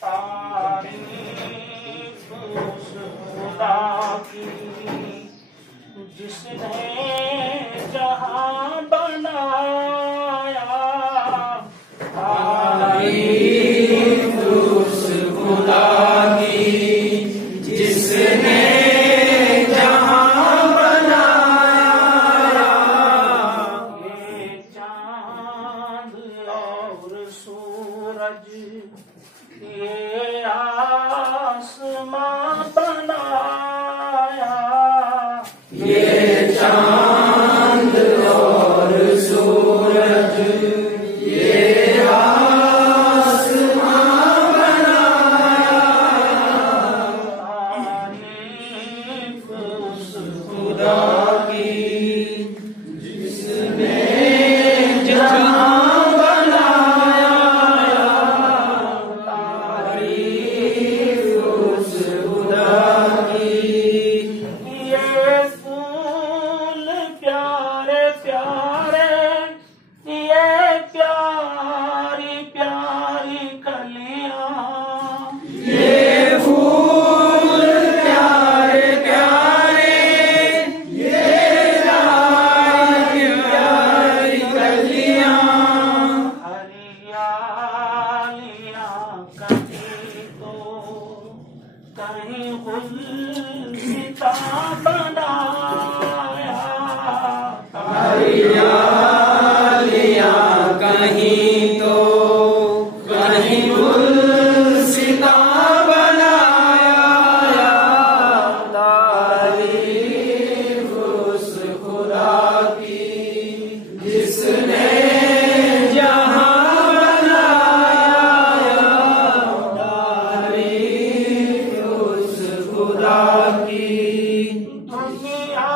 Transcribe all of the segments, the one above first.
तारीफ उस खुदा की जिसने जहां बनाया। तारीफ उस खुदा की जिसने जहां बनाया। ये चांद और सूरज ये आसमां बनाया। ये चांद और सूरज ये आसमां बनाया। तारीफ उस खुदा की जिसने जहां बनाया। तारीफ उस खुदा की। ये फूल प्यारे प्यारे ये प्यारी प्यारी कलियां। ये फूल प्यारे प्यारे ये प्यारी प्यारी कलियां। हरियालियां कहीं तो कहीं गुलसिता बनाया। हरियालियां कहीं तो कहीं गुलसिता बनाया। तारीफ उस खुदा की जिसने जहां बनाया। तारीफ उस खुदा की। दुनिया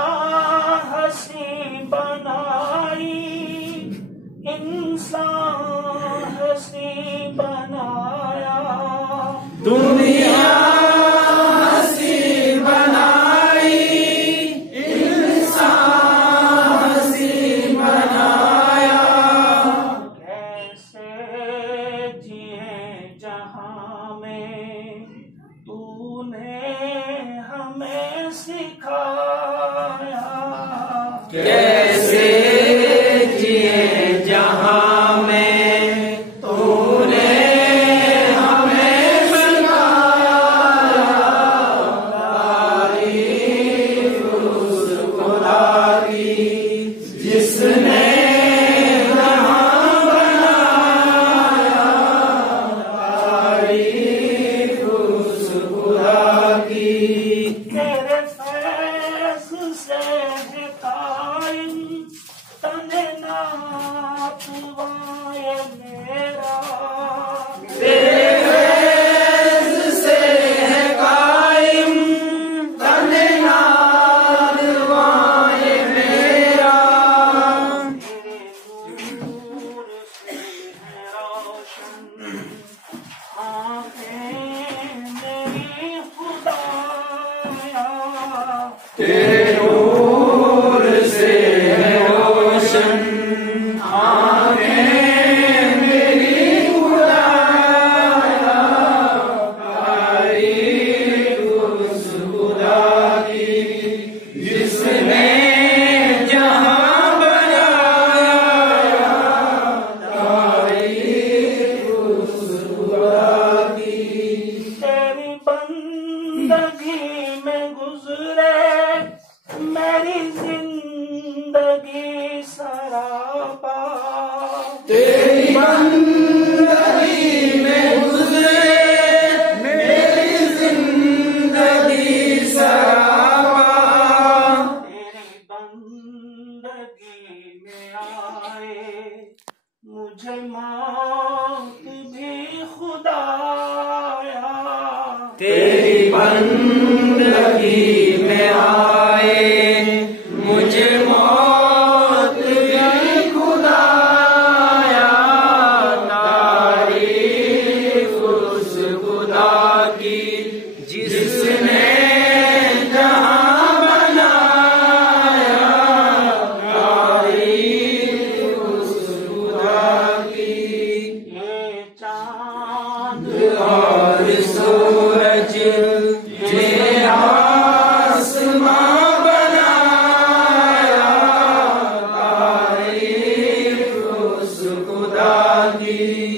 हंसी बनाई इंसान हंसी बनाया। दुनिया हंसी बनाई इंसान हंसी बनाया। कैसे जिए जहां में तूने हमें सिखाया। कैसे जिए जहां में तूने हमें सिखाया। तारीफ उस खुदा की जिसने जहां बनाया। तारीफ उस खुदा की। तेरे फैज़ से है कायम तने नातवाए मेरा। तेरे फैज़ से है कायम तने नादवाए मेरा। तेरे नूर से है रोशन आँखें मेरी खुदाया। तेरे नूर से है रोशन आँखें मेरी खुदाया। तारीफ उस खुदा की जिसने जहां बनाया। तारीफ उस खुदा की। तेरी बंदगी में गुजरे मेरी जिंदगी सरापा। तेरी बंदगी में गुजरे मेरी जिंदगी सरापा। तेरी बंदगी में आए मुझे मौत भी खुदाया। तेरी बंदगी में आए मुझे मौत भी खुदाया। तारीफ उस खुदा की जिसने जहां बनाया। तारीफ उस खुदा की। ये चांद और चांद सूरज ने आसमां बनाया, तारीफ उस खुदा की